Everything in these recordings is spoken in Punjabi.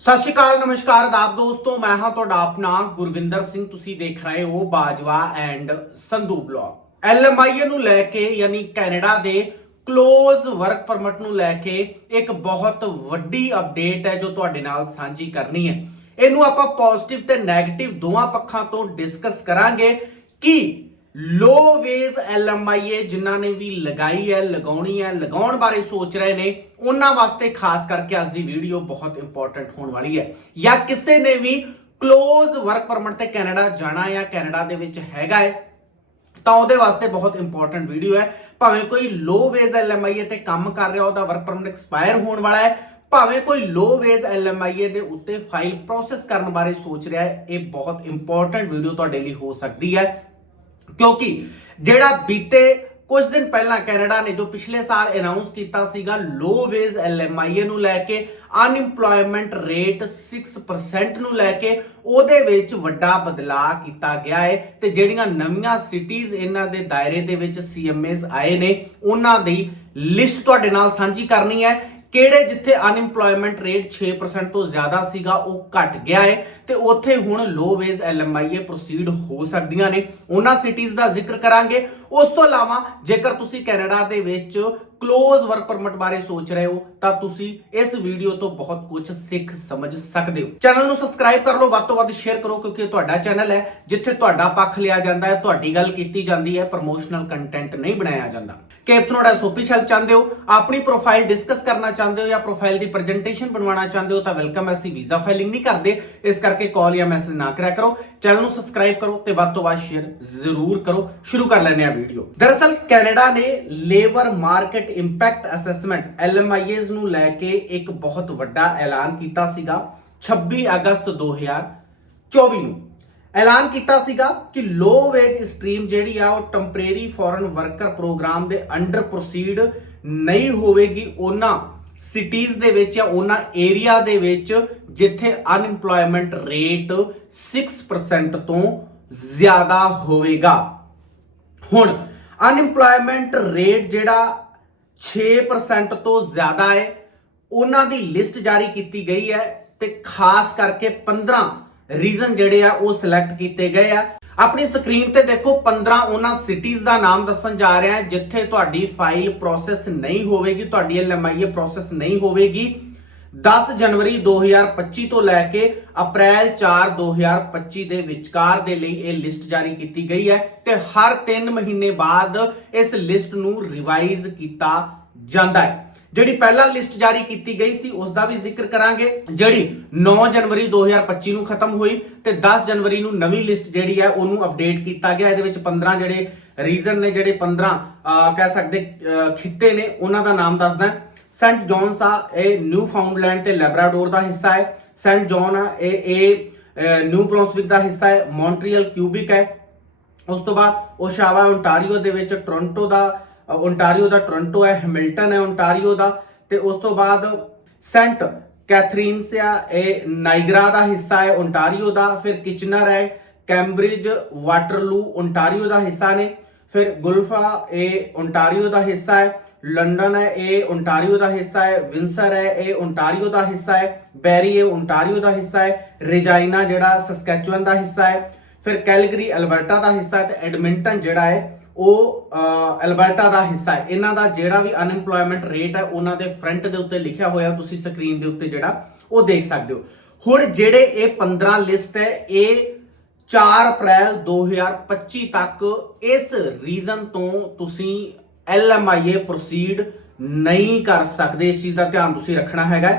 ਸਤਿ ਸ਼੍ਰੀ ਅਕਾਲ, ਨਮਸਕਾਰ ਆਦਾਬ ਦੋਸਤੋ, ਮੈਂ ਹਾਂ ਤੁਹਾਡਾ ਆਪਣਾ ਗੁਰਵਿੰਦਰ ਸਿੰਘ। ਤੁਸੀਂ ਦੇਖ ਰਹੇ ਹੋ Bajwa and Sandhu blog LMIA ਨੂੰ ਲੈ ਕੇ, ਯਾਨੀ ਕੈਨੇਡਾ ਦੇ ক্লোਜ਼ ਵਰਕ ਪਰਮਿਟ ਨੂੰ ਲੈ ਕੇ ਇੱਕ ਬਹੁਤ ਵੱਡੀ ਅਪਡੇਟ ਹੈ ਜੋ ਤੁਹਾਡੇ ਨਾਲ ਸਾਂਝੀ ਕਰਨੀ ਹੈ। ਇਹਨੂੰ ਆਪਾਂ ਪੋਜ਼ਿਟਿਵ ਤੇ ਨੈਗੇਟਿਵ ਦੋਵਾਂ ਪੱਖਾਂ ਤੋਂ ਡਿਸਕਸ ਕਰਾਂਗੇ ਕਿ ਲੋ ਵੇਜ਼ ਐਲਐਮਆਈਏ ਜਿਨ੍ਹਾਂ ਨੇ ਵੀ ਲਗਾਈ ਹੈ, ਲਗਾਉਣੀ ਹੈ, ਲਗਾਉਣ ਬਾਰੇ ਸੋਚ ਰਹੇ ਨੇ। ਉਹਨਾਂ ਵਾਸਤੇ ਖਾਸ ਕਰਕੇ ਅੱਜ ਦੀ ਵੀਡੀਓ ਬਹੁਤ ਇੰਪੋਰਟੈਂਟ ਹੋਣ ਵਾਲੀ ਹੈ। ਜਾਂ ਕਿਸੇ ਨੇ ਵੀ ক্লোਜ਼ ਵਰਕ ਪਰਮਿਟ ਤੇ ਕੈਨੇਡਾ ਜਾਣਾ ਜਾਂ ਕੈਨੇਡਾ ਦੇ ਵਿੱਚ ਹੈਗਾ ਹੈ, ਤਾਂ ਉਹਦੇ ਵਾਸਤੇ ਬਹੁਤ ਇੰਪੋਰਟੈਂਟ ਵੀਡੀਓ ਹੈ। ਭਾਵੇਂ ਕੋਈ ਲੋ ਵੇਜ਼ ਐਲਐਮਆਈਏ ਤੇ ਕੰਮ ਕਰ ਰਿਹਾ, ਉਹਦਾ ਵਰਕ ਪਰਮਿਟ ਐਕਸਪਾਇਰ ਹੋਣ ਵਾਲਾ ਹੈ। ਭਾਵੇਂ ਕੋਈ ਲੋ ਵੇਜ਼ ਐਲਐਮਆਈਏ ਦੇ ਉੱਤੇ ਫਾਈਲ ਪ੍ਰੋਸੈਸ ਕਰਨ ਬਾਰੇ ਸੋਚ ਰਿਹਾ ਹੈ, ਇਹ ਬਹੁਤ ਇੰਪੋਰਟੈਂਟ ਵੀਡੀਓ ਤੁਹਾਡੇ ਲਈ ਹੋ ਸਕਦੀ ਹੈ। ਕਿਉਂਕਿ ਜਿਹੜਾ ਬੀਤੇ ਕੁਝ ਦਿਨ ਪਹਿਲਾਂ ਕੈਨੇਡਾ ਨੇ ਜੋ ਪਿਛਲੇ ਸਾਲ ਅਨਾਉਂਸ ਕੀਤਾ ਸੀਗਾ ਲੋ ਵੇਜ਼ ਐਲਐਮਆਈਏ ਨੂੰ ਲੈ ਕੇ ਅਨਇੰਪਲੋਇਮੈਂਟ ਰੇਟ 6% ਨੂੰ ਲੈ ਕੇ, ਉਹਦੇ ਵਿੱਚ ਵੱਡਾ ਬਦਲਾਅ ਕੀਤਾ ਗਿਆ ਹੈ ਤੇ ਜਿਹੜੀਆਂ ਨਵੀਆਂ ਸਿਟੀਜ਼ ਇਹਨਾਂ ਦੇ ਦਾਇਰੇ ਦੇ ਵਿੱਚ ਸੀਐਮਐਸ ਆਏ ਨੇ, ਉਹਨਾਂ ਦੀ ਲਿਸਟ ਤੁਹਾਡੇ ਨਾਲ ਸਾਂਝੀ ਕਰਨੀ ਹੈ। ਕਿਹੜੇ ਜਿੱਥੇ ਅਨਇੰਪਲੋਇਮੈਂਟ ਰੇਟ 6% ਤੋਂ ਜ਼ਿਆਦਾ ਸੀਗਾ, ਉਹ ਘਟ ਗਿਆ ਹੈ ਤੇ ਉੱਥੇ ਹੁਣ ਲੋ ਵੇਜ਼ ਐਲਐਮਆਈਏ ਪ੍ਰੋਸੀਡ ਹੋ ਸਕਦੀਆਂ ਨੇ। ਉਹਨਾਂ ਸਿਟੀਜ਼ ਦਾ ਜ਼ਿਕਰ ਕਰਾਂਗੇ। ਉਸ ਤੋਂ ਇਲਾਵਾ, ਜੇਕਰ ਤੁਸੀਂ ਕੈਨੇਡਾ ਦੇ ਵਿੱਚ ক্লোਜ਼ ਵਰਕ ਪਰਮਿਟ ਬਾਰੇ ਸੋਚ ਰਹੇ ਹੋ, ਤਾਂ ਤੁਸੀਂ ਇਸ ਵੀਡੀਓ ਤੋਂ ਬਹੁਤ ਕੁਝ ਸਿੱਖ, ਸਮਝ ਸਕਦੇ ਹੋ। ਚੈਨਲ ਨੂੰ ਸਬਸਕ੍ਰਾਈਬ ਕਰ ਲਓ, ਵੱਧ ਤੋਂ ਵੱਧ ਸ਼ੇਅਰ ਕਰੋ, ਕਿਉਂਕਿ ਇਹ ਤੁਹਾਡਾ ਚੈਨਲ ਹੈ, ਜਿੱਥੇ ਤੁਹਾਡਾ ਪੱਖ ਲਿਆ ਜਾਂਦਾ ਹੈ, ਤੁਹਾਡੀ ਗੱਲ ਕੀਤੀ ਜਾਂਦੀ ਹੈ ਪ੍ਰੋਮੋਸ਼ਨਲ ਕੰਟੈਂਟ ਨਹੀਂ ਬਣਾਇਆ ਜਾਂਦਾ। ਕੇਪਸ ਨੋਟ ਐਸਓਪੀ ਹੈਲਪ ਚਾਹੁੰਦੇ ਹੋ, ਆਪਣੀ ਪ੍ਰੋਫਾਈਲ ਡਿਸਕਸ ਕਰਨਾ ਚਾਹੁੰਦੇ ਹੋ ਜਾਂ ਪ੍ਰੋਫਾਈਲ ਦੀ ਪ੍ਰੈਜੈਂਟੇਸ਼ਨ ਬਣਵਾਉਣਾ ਚਾਹੁੰਦੇ ਹੋ, ਤਾਂ ਵੈਲਕਮ ਅਸੀਂ ਵੀਜ਼ਾ ਫਾਈਲਿੰਗ ਨਹੀਂ ਕਰਦੇ, ਇਸ ਕਰਕੇ ਕਾਲ ਜਾਂ ਮੈਸੇਜ ਨਾ ਕਰਿਆ ਕਰੋ। ਚੈਨਲ ਨੂੰ ਸਬਸਕ੍ਰਾਈਬ ਕਰੋ ਤੇ ਵੱਧ ਤੋਂ ਵੱਧ ਸ਼ੇਅਰ ਜ਼ਰੂਰ ਕਰੋ। ਸ਼ੁਰੂ ਕਰ ਲੈਂਦੇ ਆ ਵੀਡੀਓ। ਦਰਅਸਲ, ਕੈਨੇਡਾ ਨੇ labour market impact assessment LMIS ਨੂੰ ਲੈ ਕੇ ਇੱਕ ਬਹੁਤ ਵੱਡਾ ਐਲਾਨ ਕੀਤਾ ਸੀਗਾ 26 ਅਗਸਤ 2024 ਨੂੰ। ਐਲਾਨ ਕੀਤਾ ਸੀਗਾ ਕਿ ਲੋ ਵੇਜ ਸਟਰੀਮ ਜਿਹੜੀ ਆ, ਉਹ ਟੈਂਪਰੇਰੀ ਫੋਰਨ ਵਰਕਰ ਪ੍ਰੋਗਰਾਮ ਦੇ ਅੰਡਰ ਪ੍ਰੋਸੀਡ ਨਹੀਂ ਹੋਵੇਗੀ। ਉਹਨਾਂ ਸਿਟੀਜ਼ ਦੇ ਵਿੱਚ ਜਾਂ ਉਹਨਾਂ ਏਰੀਆ ਦੇ ਵਿੱਚ ਜਿੱਥੇ ਅਨਇੰਪਲੋਇਮੈਂਟ ਰੇਟ 6% ਤੋਂ ਜ਼ਿਆਦਾ ਹੋਵੇਗਾ। ਹੁਣ ਅਨਇੰਪਲੋਇਮੈਂਟ ਰੇਟ ਜਿਹੜਾ 6% ਤੋਂ ਜ਼ਿਆਦਾ ਹੈ, ਉਹਨਾਂ ਦੀ ਲਿਸਟ ਜਾਰੀ ਕੀਤੀ ਗਈ ਹੈ ਤੇ ਖਾਸ ਕਰਕੇ 15 ਰੀਜ਼ਨ ਜਿਹੜੇ ਆ ਉਹ ਸਿਲੈਕਟ ਕੀਤੇ ਗਏ ਆ। ਆਪਣੀ ਸਕਰੀਨ ਤੇ ਦੇਖੋ 15 ਉਹਨਾਂ ਸਿਟੀਜ਼ ਦਾ ਨਾਮ ਦੱਸਣ ਜਾ ਰਿਹਾ ਹੈ, ਜਿੱਥੇ ਤੁਹਾਡੀ ਫਾਈਲ ਪ੍ਰੋਸੈਸ ਨਹੀਂ ਹੋਵੇਗੀ, ਤੁਹਾਡੀ ਐਲਐਮਆਈਏ ਪ੍ਰੋਸੈਸ ਨਹੀਂ ਹੋਵੇਗੀ। 10 ਜਨਵਰੀ 2025 ਤੋਂ ਲੈ ਕੇ ਅਪ੍ਰੈਲ 4 2025 ਦੇ ਵਿਚਕਾਰ ਦੇ ਲਈ ਇਹ ਲਿਸਟ ਜਾਰੀ ਕੀਤੀ ਗਈ ਹੈ ਤੇ ਹਰ 3 ਮਹੀਨੇ ਬਾਅਦ ਇਸ ਲਿਸਟ ਨੂੰ ਰਿਵਾਈਜ਼ ਕੀਤਾ ਜਾਂਦਾ ਹੈ। ਜਿਹੜੀ ਪਹਿਲਾਂ ਲਿਸਟ ਜਾਰੀ ਕੀਤੀ ਗਈ ਸੀ ਉਸ ਦਾ ਵੀ ਜ਼ਿਕਰ ਕਰਾਂਗੇ। ਜਿਹੜੀ 9 ਜਨਵਰੀ 2025 ਨੂੰ ਖਤਮ ਹੋਈ ਤੇ 10 ਜਨਵਰੀ ਨੂੰ ਨਵੀਂ ਲਿਸਟ ਜਿਹੜੀ ਹੈ, ਉਹਨੂੰ ਅਪਡੇਟ ਕੀਤਾ ਗਿਆ। ਇਹਦੇ ਵਿੱਚ 15 ਜਿਹੜੇ ਰੀਜ਼ਨ ਨੇ, ਜਿਹੜੇ 15 ਕਹਿ ਸਕਦੇ ਖਿੱਤੇ ਨੇ, ਉਹਨਾਂ ਦਾ ਨਾਮ ਦੱਸਦਾ ਸੈਂਟ ਜੌਨਸ ਆ ਇਹ ਨਿਊ ਫਾਊਂਡਲੈਂਡ ਤੇ ਲੈਬਰਾਡੋਰ ਦਾ ਹਿੱਸਾ ਹੈ। ਸੈਂਟ ਜੌਨ ਆ, ਇਹ ਇਹ ਨਿਊ ਬ੍ਰੌਂਸਵਿਕ ਦਾ ਹਿੱਸਾ ਹੈ। ਮੌਂਟਰੀਅਲ ਕਿਊਬਿਕ ਹੈ। ਉਸ ਤੋਂ ਬਾਅਦ ਓਸ਼ਾਵਾ ਓਨਟਾਰੀਓ ਦੇ ਵਿੱਚ ਟੋਰਾਂਟੋ ਦਾ ਓਨਟਾਰੀਓ ਦਾ ਟੋਰਾਂਟੋ ਹੈ, ਹੈਮਿਲਟਨ ਹੈ ਓਨਟਾਰੀਓ ਦਾ। ਤੇ ਉਸ ਤੋਂ ਬਾਅਦ ਸੈਂਟ ਕੈਥਰੀਨਸ ਆ, ਇਹ ਨਾਈਗਰਾ ਦਾ ਹਿੱਸਾ ਹੈ ਓਨਟਾਰੀਓ ਦਾ। ਫਿਰ ਕਿਚਨਰ ਹੈ, ਕੈਂਬਰਿਜ, ਵਾਟਰਲੂ ਓਨਟਾਰੀਓ ਦਾ ਹਿੱਸਾ ਨੇ। ਫਿਰ ਗੁਲਫਾ, ਇਹ ਓਨਟਾਰੀਓ ਦਾ ਹਿੱਸਾ ਹੈ। ਲੰਡਨ ਹੈ ਇਹ ਓਨਟਾਰੀਓ ਦਾ ਹਿੱਸਾ ਹੈ ਵਿੰਸਰ ਹੈ ਇਹ ਓਨਟਾਰੀਓ ਦਾ ਹਿੱਸਾ ਹੈ ਬੈਰੀ ਇਹ ਓਨਟਾਰੀਓ ਦਾ ਹਿੱਸਾ ਹੈ ਰੇਜਾਈਨਾ ਜਿਹੜਾ ਸਸਕੈਚੁਅਨ ਦਾ ਹਿੱਸਾ ਹੈ ਫਿਰ ਕੈਲਗਰੀ ਅਲਬਰਟਾ ਦਾ ਹਿੱਸਾ ਹੈ ਤੇ ਐਡਮਿੰਟਨ ਜਿਹੜਾ ਹੈ ਉਹ ਅਹ, ਅਲਬਰਟਾ ਦਾ ਹਿੱਸਾ ਹੈ। ਇਹਨਾਂ ਦਾ ਜਿਹੜਾ ਵੀ ਅਨਇੰਪਲੋਇਮੈਂਟ ਰੇਟ ਹੈ ਉਹਨਾਂ ਦੇ ਫਰੰਟ ਦੇ ਉੱਤੇ ਲਿਖਿਆ ਹੋਇਆ ਤੁਸੀਂ ਸਕਰੀਨ ਦੇ ਉੱਤੇ ਜਿਹੜਾ ਉਹ ਦੇਖ ਸਕਦੇ ਹੋ। ਹੁਣ ਜਿਹੜੇ ਇਹ 15 ਲਿਸਟ ਹੈ ਇਹ 4 ਅਪ੍ਰੈਲ 2025 ਤੱਕ ਇਸ ਰੀਜ਼ਨ ਤੋਂ ਤੁਸੀਂ LMIA ਪ੍ਰੋਸੀਡ ਨਹੀਂ ਕਰ ਸਕਦੇ, ਇਸ ਚੀਜ਼ ਦਾ ਧਿਆਨ ਤੁਸੀਂ ਰੱਖਣਾ ਹੈਗਾ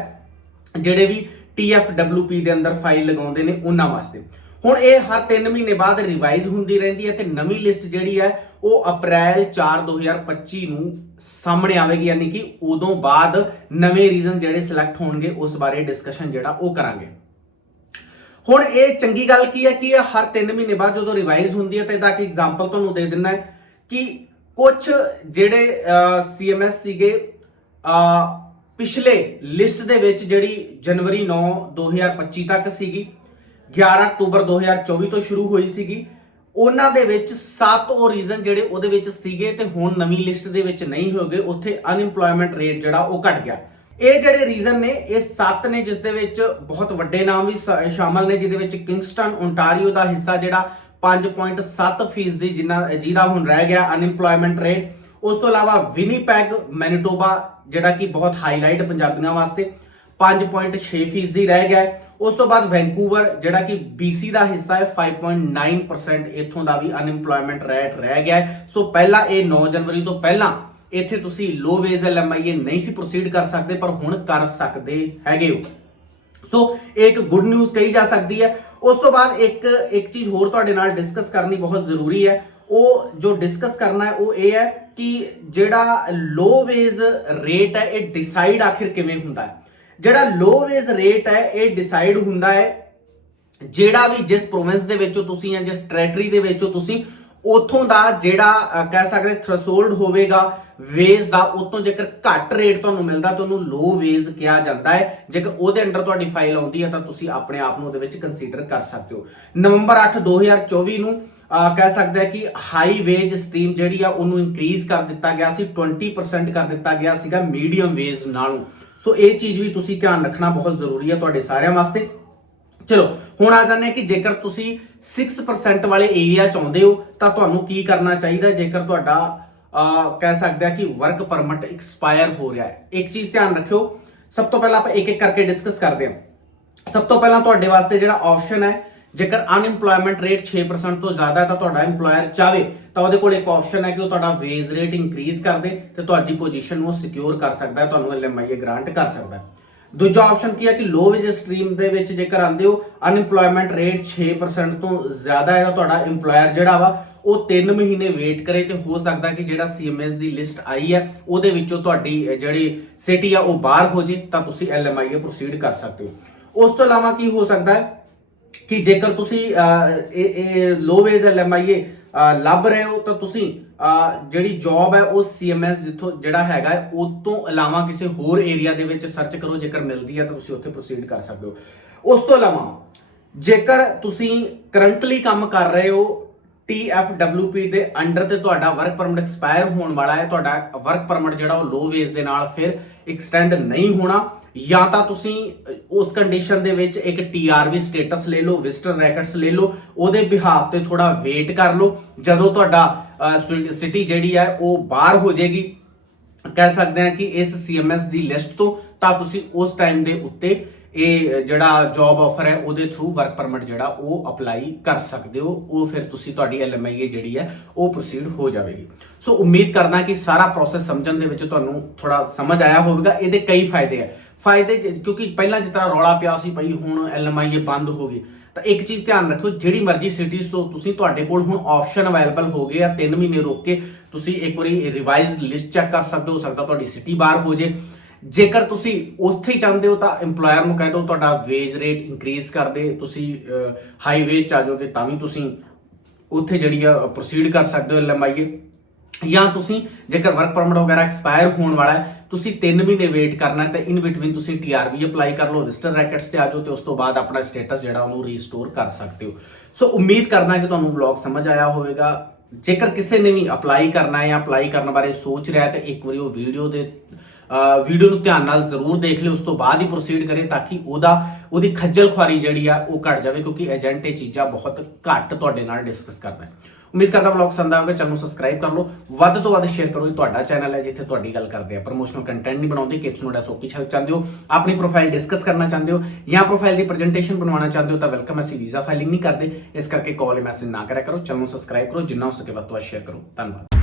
ਜਿਹੜੇ ਵੀ TFWP ਦੇ ਅੰਦਰ ਫਾਈਲ ਲਗਾਉਂਦੇ ਨੇ, ਉਹਨਾਂ ਵਾਸਤੇ। ਹੁਣ ਇਹ ਹਰ 3 ਮਹੀਨੇ ਬਾਅਦ ਰਿਵਾਈਜ਼ ਹੁੰਦੀ ਰਹਿੰਦੀ ਹੈ ਤੇ ਨਵੀਂ ਲਿਸਟ ਜਿਹੜੀ ਹੈ, ਉਹ ਅਪ੍ਰੈਲ 4 2025 ਨੂੰ ਸਾਹਮਣੇ ਆਵੇਗੀ, ਯਾਨੀ ਕਿ ਉਦੋਂ ਬਾਅਦ ਨਵੇਂ ਰੀਜ਼ਨ ਜਿਹੜੇ ਸਿਲੈਕਟ ਹੋਣਗੇ, ਉਸ ਬਾਰੇ ਡਿਸਕਸ਼ਨ ਜਿਹੜਾ ਉਹ ਕਰਾਂਗੇ। ਹੁਣ ਇਹ ਚੰਗੀ ਗੱਲ ਕੀ ਹੈ, ਕਿ ਇਹ ਹਰ 3 ਮਹੀਨੇ ਬਾਅਦ ਜਦੋਂ ਰਿਵਾਈਜ਼ ਹੁੰਦੀ ਹੈ, ਤਾਂ ਇਹਦਾ ਇੱਕ ਐਗਜ਼ਾਮਪਲ ਤੁਹਾਨੂੰ ਦੇ ਦਿੰਦਾ ਹੈ ਕਿ ਕੁਝ ਜਿਹੜੇ ਸੀਐਮਐਸ ਸੀਗੇ ਪਿਛਲੇ ਲਿਸਟ ਦੇ ਵਿੱਚ ਜਿਹੜੀ ਜਨਵਰੀ 9 2025 ਤੱਕ ਸੀਗੀ 11 ਅਕਤੂਬਰ 2024 ਤੋਂ ਸ਼ੁਰੂ ਹੋਈ ਸੀਗੀ, ਉਹਨਾਂ ਦੇ ਵਿੱਚ 7 ਉਹ ਰੀਜ਼ਨ ਜਿਹੜੇ ਉਹਦੇ ਵਿੱਚ ਸੀਗੇ ਤੇ ਹੁਣ ਨਵੀਂ ਲਿਸਟ ਦੇ ਵਿੱਚ ਨਹੀਂ ਹੋਗੇ, ਉੱਥੇ ਅਨਇੰਪਲੋਇਮੈਂਟ ਰੇਟ ਜਿਹੜਾ ਉਹ ਘਟ ਗਿਆ। ਇਹ ਜਿਹੜੇ ਰੀਜ਼ਨ ਨੇ, ਇਹ ਸੱਤ ਨੇ ਜਿਸ ਦੇ ਵਿੱਚ ਬਹੁਤ ਵੱਡੇ ਨਾਮ ਵੀ ਸ- ਸ਼ਾਮਲ ਨੇ, ਜਿਹਦੇ ਵਿੱਚ ਕਿੰਗਸਟਨ ਓਨਟਾਰੀਓ ਦਾ ਹਿੱਸਾ ਜਿਹੜਾ 5.7% ਫੀਸਦੀ ਜਿੰਨਾ ਜਿਹਦਾ ਹੁਣ ਰਹਿ ਗਿਆ ਅਨਇੰਪਲੋਇਮੈਂਟ ਰੇਟ ਉਸ ਤੋਂ ਇਲਾਵਾ ਵਿਨੀਪੈਗ, ਮੈਨੀਟੋਬਾ, ਜਿਹੜਾ ਕਿ ਬਹੁਤ ਹਾਈਲਾਈਟ ਪੰਜਾਬੀਆਂ ਵਾਸਤੇ 5.6 ਫੀਸਦੀ ਰਹਿ ਗਿਆ। ਉਸ ਤੋਂ ਬਾਅਦ ਵੈਂਕੂਵਰ ਜਿਹੜਾ ਕਿ BC ਦਾ ਹਿੱਸਾ ਹੈ 5.9% ਇੱਥੋਂ ਦਾ ਵੀ ਅਨਇੰਪਲੋਇਮੈਂਟ ਰੇਟ ਰਹਿ ਗਿਆ ਸੋ ਪਹਿਲਾਂ ਇਹ 9 ਜਨਵਰੀ ਤੋਂ ਪਹਿਲਾਂ ਇੱਥੇ ਤੁਸੀਂ ਲੋ ਵੇਜ ਐਲਐਮਆਈਏ ਨਹੀਂ ਸੀ ਪ੍ਰੋਸੀਡ ਕਰ ਸਕਦੇ, ਪਰ ਹੁਣ ਕਰ ਸਕਦੇ ਹੈਗੇ ਹੋ। ਸੋ, ਇਹ ਇੱਕ ਗੁੱਡ ਨਿਊਜ਼ ਕਹੀ ਜਾ ਸਕਦੀ ਹੈ। ਉਸ ਤੋਂ ਬਾਅਦ ਇੱਕ ਇੱਕ ਚੀਜ਼ ਹੋਰ ਤੁਹਾਡੇ ਨਾਲ ਡਿਸਕਸ ਕਰਨੀ ਬਹੁਤ ਜ਼ਰੂਰੀ ਹੈ। ਉਹ ਜੋ ਡਿਸਕਸ ਕਰਨਾ ਹੈ, ਉਹ ਇਹ ਹੈ ਕਿ ਜਿਹੜਾ ਲੋ ਵੇਜ ਰੇਟ ਹੈ, ਇਹ ਡਿਸਾਈਡ ਆਖਿਰ ਕਿਵੇਂ ਹੁੰਦਾ ਹੈ। ਜਿਹੜਾ ਲੋ ਵੇਜ ਰੇਟ ਹੈ, ਇਹ ਡਿਸਾਈਡ ਹੁੰਦਾ ਹੈ ਜਿਹੜਾ ਵੀ ਜਿਸ ਪ੍ਰੋਵਿੰਸ ਦੇ ਵਿੱਚੋਂ ਤੁਸੀਂ ਜਾਂ ਜਿਸ ਟੈਰੀਟਰੀ ਦੇ ਵਿੱਚੋਂ ਤੁਸੀਂ ਉਥੋਂ ਦਾ ਜਿਹੜਾ ਕਹਿ ਸਕਦੇ ਥ੍ਰੈਸ਼ੋਲਡ ਹੋਵੇਗਾ ਵੇਜ ਦਾ, ਉਤੋਂ ਜੇਕਰ ਘੱਟ ਰੇਟ ਤੁਹਾਨੂੰ ਮਿਲਦਾ, ਤਾਂ ਉਹਨੂੰ ਲੋ ਵੇਜ ਕਿਹਾ ਜਾਂਦਾ ਹੈ। ਜੇਕਰ ਉਹਦੇ ਅੰਡਰ ਤੁਹਾਡੀ ਫਾਈਲ ਆਉਂਦੀ ਹੈ, ਤਾਂ ਤੁਸੀਂ ਆਪਣੇ ਆਪ ਨੂੰ ਉਹਦੇ ਵਿੱਚ ਕੰਸੀਡਰ ਕਰ ਸਕਦੇ ਹੋ। ਨਵੰਬਰ 8 2024 ਨੂੰ ਕਹਿ ਸਕਦੇ ਕਿ ਹਾਈ ਵੇਜ ਸਟ੍ਰੀਮ ਜਿਹੜੀ ਆ, ਉਹਨੂੰ ਇਨਕਰੀਜ਼ ਕਰ ਦਿੱਤਾ ਗਿਆ ਸੀ 20% ਕਰ ਦਿੱਤਾ ਗਿਆ ਸੀਗਾ ਮੀਡੀਅਮ ਵੇਜ ਨਾਲੋਂ। ਸੋ ਇਹ ਚੀਜ਼ ਵੀ ਤੁਸੀਂ ਧਿਆਨ ਰੱਖਣਾ ਬਹੁਤ ਜ਼ਰੂਰੀ ਹੈ ਤੁਹਾਡੇ ਸਾਰਿਆਂ ਵਾਸਤੇ। ਚਲੋ, ਹੁਣ ਆ ਜਾਂਦੇ ਕਿ ਜੇਕਰ ਤੁਸੀਂ 6% ਵਾਲੇ ਏਰੀਆ ਚ ਆਉਂਦੇ ਹੋ, ਤਾਂ ਤੁਹਾਨੂੰ ਕੀ ਕਰਨਾ ਚਾਹੀਦਾ? ਜੇਕਰ ਤੁਹਾਡਾ ਕਹਿ ਸਕਦੇ ਆ ਕਿ ਵਰਕ ਪਰਮਿਟ ਐਕਸਪਾਇਰ ਹੋ ਰਿਹਾ ਹੈ। ਇੱਕ ਚੀਜ਼ ਧਿਆਨ ਰੱਖਿਓ, ਸਭ ਤੋਂ ਪਹਿਲਾਂ ਆਪਾਂ ਇੱਕ ਇੱਕ ਕਰਕੇ ਡਿਸਕਸ ਕਰਦੇ ਹਾਂ। ਸਭ ਤੋਂ ਪਹਿਲਾਂ ਤੁਹਾਡੇ ਵਾਸਤੇ ਜਿਹੜਾ ਆਪਸ਼ਨ ਹੈ, ਜੇਕਰ ਅਨਇੰਪਲੋਇਮੈਂਟ ਰੇਟ 6% ਤੋਂ ਜ਼ਿਆਦਾ ਹੈ ਤਾਂ ਤੁਹਾਡਾ EMPLOYER ਚਾਵੇ ਤਾਂ ਉਹਦੇ ਕੋਲ ਇੱਕ ਆਪਸ਼ਨ ਹੈ ਕਿ ਉਹ ਤੁਹਾਡਾ ਵੇਜ ਰੇਟ ਇਨਕਰੀਜ਼ ਕਰ ਦੇ ਤੇ ਤੁਹਾਡੀ ਪੋਜੀਸ਼ਨ ਨੂੰ ਸਿਕਿਉਰ ਕਰ ਸਕਦਾ ਹੈ, ਤੁਹਾਨੂੰ ਐਲਐਮਆਈਏ ਗ੍ਰਾਂਟ ਕਰ ਸਕਦਾ ਹੈ। ਦੂਜਾ ਆਪਸ਼ਨ ਕੀ ਹੈ ਕਿ ਲੋ ਵੇਜ ਸਟ੍ਰੀਮ ਦੇ ਵਿੱਚ ਜੇਕਰ ਆਂਦੇ ਹੋ ਅਨਇੰਪਲੋਇਮੈਂਟ ਰੇਟ 6% ਤੋਂ ਜ਼ਿਆਦਾ ਹੈ ਤਾਂ ਤੁਹਾਡਾ EMPLOYER ਜਿਹੜਾ ਵਾ ਉਹ 3 ਮਹੀਨੇ ਵੇਟ ਕਰੇ ਤੇ ਹੋ ਸਕਦਾ ਕਿ ਜਿਹੜਾ CMS ਦੀ ਲਿਸਟ ਆਈ ਹੈ ਉਹਦੇ ਵਿੱਚੋਂ ਤੁਹਾਡੀ ਜਿਹੜੀ ਸਿਟੀ ਆ ਉਹ ਬਾਹਰ ਹੋ ਜੇ ਤਾਂ ਤੁਸੀਂ LMIA ਪ੍ਰੋਸੀਡ ਕਰ ਸਕਦੇ ਹੋ। ਉਸ ਤੋਂ ਇਲਾਵਾ ਕੀ ਹੋ ਸਕਦਾ ਹੈ ਕਿ ਜੇਕਰ ਤੁਸੀਂ ਅਹ, ਇਹ ਇਹ ਲੋ ਵੇਜ ਐਲਐਮਆਈਏ ਲੱਭ ਰਹੇ ਹੋ ਤਾਂ ਤੁਸੀਂ ਜਿਹੜੀ ਜੌਬ ਹੈ ਉਹ ਸੀਐਮਐਸ ਜਿੱਥੋਂ ਜਿਹੜਾ ਹੈਗਾ ਹੈ, ਉਹ ਤੋਂ ਇਲਾਵਾ ਕਿਸੇ ਹੋਰ ਏਰੀਆ ਦੇ ਵਿੱਚ ਸਰਚ ਕਰੋ ਜੇਕਰ ਮਿਲਦੀ ਹੈ ਤਾਂ ਤੁਸੀਂ ਉੱਥੇ ਪ੍ਰੋਸੀਡ ਕਰ ਸਕਦੇ ਹੋ। ਉਸ ਤੋਂ ਇਲਾਵਾ ਜੇਕਰ ਤੁਸੀਂ ਕਰੰਟਲੀ ਕੰਮ ਕਰ ਰਹੇ ਹੋ TFWP ਦੇ ਅੰਡਰ ਤੇ ਤੁਹਾਡਾ ਵਰਕ ਪਰਮਿਟ ਐਕਸਪਾਇਰ ਹੋਣ ਵਾਲਾ ਹੈ ਤੁਹਾਡਾ ਵਰਕ ਪਰਮਿਟ ਜਿਹੜਾ ਉਹ ਲੋ ਵੇਜ ਦੇ ਨਾਲ ਫਿਰ ਐਕਸਟੈਂਡ ਨਹੀਂ ਹੋਣਾ ਜਾਂ ਤਾਂ ਤੁਸੀਂ ਉਸ ਕੰਡੀਸ਼ਨ ਦੇ ਵਿੱਚ ਇੱਕ TRV ਸਟੇਟਸ ਲੈ ਲਓ ਵਿਜ਼ਟਰ ਰੈਕਟਸ ਲੈ ਲਓ ਉਹਦੇ ਬਿਹਾਫ ਤੇ ਥੋੜਾ ਵੇਟ ਕਰ ਲਓ ਜਦੋਂ ਤੁਹਾਡਾ ਸਿਟੀ ਜਿਹੜੀ ਹੈ, ਉਹ ਬਾਹਰ ਹੋ ਜਾਏਗੀ। ਕਹਿ ਸਕਦੇ ਹਾਂ ਕਿ ਇਸ CMS ਦੀ ਲਿਸਟ ਤੋਂ ਤਾਂ ਤੁਸੀਂ ਉਸ ਟਾਈਮ ਦੇ ਉੱਤੇ ਇਹ ਜਿਹੜਾ ਜੌਬ ਆਫਰ ਹੈ, ਉਹਦੇ ਥਰੂ ਵਰਕ ਪਰਮਿਟ ਜਿਹੜਾ, ਉਹ ਅਪਲਾਈ ਕਰ ਸਕਦੇ ਹੋ। ਉਹ ਫਿਰ ਤੁਸੀਂ ਤੁਹਾਡੀ LMIA ਜਿਹੜੀ ਹੈ, ਉਹ ਪ੍ਰੋਸੀਡ ਹੋ ਜਾਵੇਗੀ। ਸੋ ਉਮੀਦ ਕਰਦਾ ਕਿ ਸਾਰਾ ਪ੍ਰੋਸੈਸ ਸਮਝਣ ਦੇ ਵਿੱਚ ਤੁਹਾਨੂੰ ਥੋੜਾ ਸਮਝ ਆਇਆ ਹੋਵੇਗਾ। ਇਹਦੇ ਕਈ ਫਾਇਦੇ ਹੈ। ਫਾਇਦੇ ਜ- ਕਿਉਂਕਿ ਪਹਿਲਾਂ ਜਿਸ ਤਰ੍ਹਾਂ ਰੌਲਾ ਪਿਆ ਸੀ ਭਾਈ ਹੁਣ LMIA ਬੰਦ ਹੋ ਗਈ, ਤਾਂ ਇੱਕ ਚੀਜ਼ ਧਿਆਨ ਰੱਖਿਓ, ਜਿਹੜੀ ਮਰਜ਼ੀ ਸਿਟੀਜ਼ ਤੋਂ ਤੁਸੀਂ ਤੁਹਾਡੇ ਕੋਲ ਹੁਣ ਆਪਸ਼ਨ ਅਵੇਲੇਬਲ ਹੋ ਗਏ ਆ 3 ਮਹੀਨੇ ਰੋਕ ਕੇ ਤੁਸੀਂ ਇੱਕ ਵਾਰੀ ਰਿਵਾਈਜ਼ਡ ਲਿਸਟ ਚੈੱਕ ਕਰ ਸਕਦੇ ਹੋ ਸਕਦਾ ਤੁਹਾਡੀ ਸਿਟੀ ਬਾਹਰ ਹੋ ਜੇ। ਜੇਕਰ ਤੁਸੀਂ ਉੱਥੇ ਹੀ ਚਾਹੁੰਦੇ ਹੋ ਤਾਂ EMPLOYER ਨੂੰ ਕਹਿ ਦਿਓ, ਤੁਹਾਡਾ ਵੇਜ ਰੇਟ ਇਨਕਰੀਜ਼ ਕਰ ਦੇ, ਤੁਸੀਂ ਹਾਈ ਵੇਜ ਚ ਆ ਜਾਓਗੇ, ਤਾਂ ਵੀ ਤੁਸੀਂ ਉੱਥੇ ਜਿਹੜੀ ਆ ਪ੍ਰੋਸੀਡ ਕਰ ਸਕਦੇ ਹੋ LMIA ਜਾਂ ਤੁਸੀਂ ਜੇਕਰ ਵਰਕ ਪਰਮਿਟ ਵਗੈਰਾ ਐਕਸਪਾਇਰ ਹੋਣ ਵਾਲਾ ਹੈ, ਤੁਸੀਂ 3 ਮਹੀਨੇ ਵੇਟ ਕਰਨਾ ਤਾਂ ਇਨ ਬਿਟਵੀਨ ਤੁਸੀਂ TRV ਅਪਲਾਈ ਕਰ ਲਓ ਵਿਜ਼ਟਰ ਰੈਕਟਸ ਤੇ ਆ ਜਾਓ ਤੇ ਉਸ ਤੋਂ ਬਾਅਦ ਆਪਣਾ ਸਟੇਟਸ ਜਿਹੜਾ ਉਹਨੂੰ ਰੀਸਟੋਰ ਕਰ ਸਕਦੇ ਹੋ। ਸੋ ਉਮੀਦ ਕਰਦਾ ਕਿ ਤੁਹਾਨੂੰ ਵਲੌਗ ਸਮਝ ਆਇਆ ਹੋਵੇਗਾ। ਜੇਕਰ ਕਿਸੇ ਨੇ ਵੀ ਅਪਲਾਈ ਕਰਨਾ ਹੈ ਜਾਂ ਅਪਲਾਈ ਕਰਨ ਬਾਰੇ ਸੋਚ ਰਿਹਾ ਹੈ ਤਾਂ ਇੱਕ ਵਾਰੀ ਉਹ ਵੀਡੀਓ ਦੇ ਵੀਡੀਓ ਨੂੰ ਧਿਆਨ ਨਾਲ ਜ਼ਰੂਰ ਦੇਖ ਲਿਓ, ਉਸ ਤੋਂ ਬਾਅਦ ਹੀ ਪ੍ਰੋਸੀਡ ਕਰੇ ਤਾਂ ਕਿ ਉਹਦਾ, ਉਹਦੀ ਖੱਜਲ ਖੁਆਰੀ ਜਿਹੜੀ ਆ ਉਹ ਘਟ ਜਾਵੇ ਕਿਉਂਕਿ ਏਜੰਟ ਇਹ ਚੀਜ਼ਾਂ ਬਹੁਤ ਘੱਟ ਤੁਹਾਡੇ ਨਾਲ ਡਿਸਕਸ ਕਰਦਾ ਹੈ। ਉਮੀਦ ਕਰਦਾ ਵਲੌਗ ਪਸੰਦ ਆਵੇਗਾ ਚੈਨਲ ਨੂੰ ਸਬਸਕ੍ਰਾਈਬ ਕਰ ਲਓ। ਵੱਧ ਤੋਂ ਵੱਧ ਸ਼ੇਅਰ ਕਰੋ ਇਹ ਤੁਹਾਡਾ ਚੈਨਲ ਹੈ ਜਿੱਥੇ ਤੁਹਾਡੀ ਗੱਲ ਕਰਦੇ ਆ। ਪ੍ਰੋਮੋਸ਼ਨਲ ਕੰਟੈਂਟ ਨਹੀਂ ਬਣਾਉਂਦੇ ਕਿ ਤੁਹਾਨੂੰ ਦਾ ਸੋਪੀ ਛੱਡ ਚਾਹੁੰਦੇ ਹੋ। ਆਪਣੀ ਪ੍ਰੋਫਾਈਲ ਡਿਸਕਸ ਕਰਨਾ ਚਾਹੁੰਦੇ ਹੋ ਜਾਂ ਪ੍ਰੋਫਾਈਲ ਦੀ ਪ੍ਰੈਜੈਂਟੇਸ਼ਨ ਬਣਾਉਣਾ ਚਾਹੁੰਦੇ ਹੋ ਤਾਂ ਵੈਲਕਮ ਅਸੀਂ ਵੀਜ਼ਾ ਫਾਈਲਿੰਗ ਨਹੀਂ ਕਰਦੇ। ਇਸ ਕਰਕੇ ਕਾਲ ਮੈਸੇਜ ਨਾ ਕਰਿਆ ਕਰੋ, ਚੈਨਲ ਨੂੰ ਸਬਸਕ੍ਰਾਈਬ ਕਰੋ, ਜਿੰਨਾ ਹੋ ਸਕੇ ਵੱਧ ਤੋਂ ਵੱਧ ਸ਼ੇਅਰ ਕਰੋ। ਧੰਨਵਾਦ।